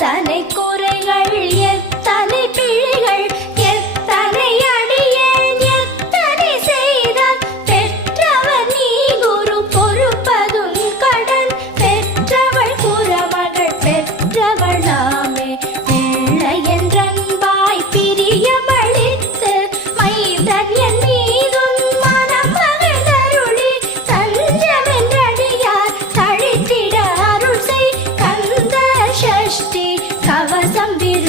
எத்தனை குறைகள் கவசம் விரு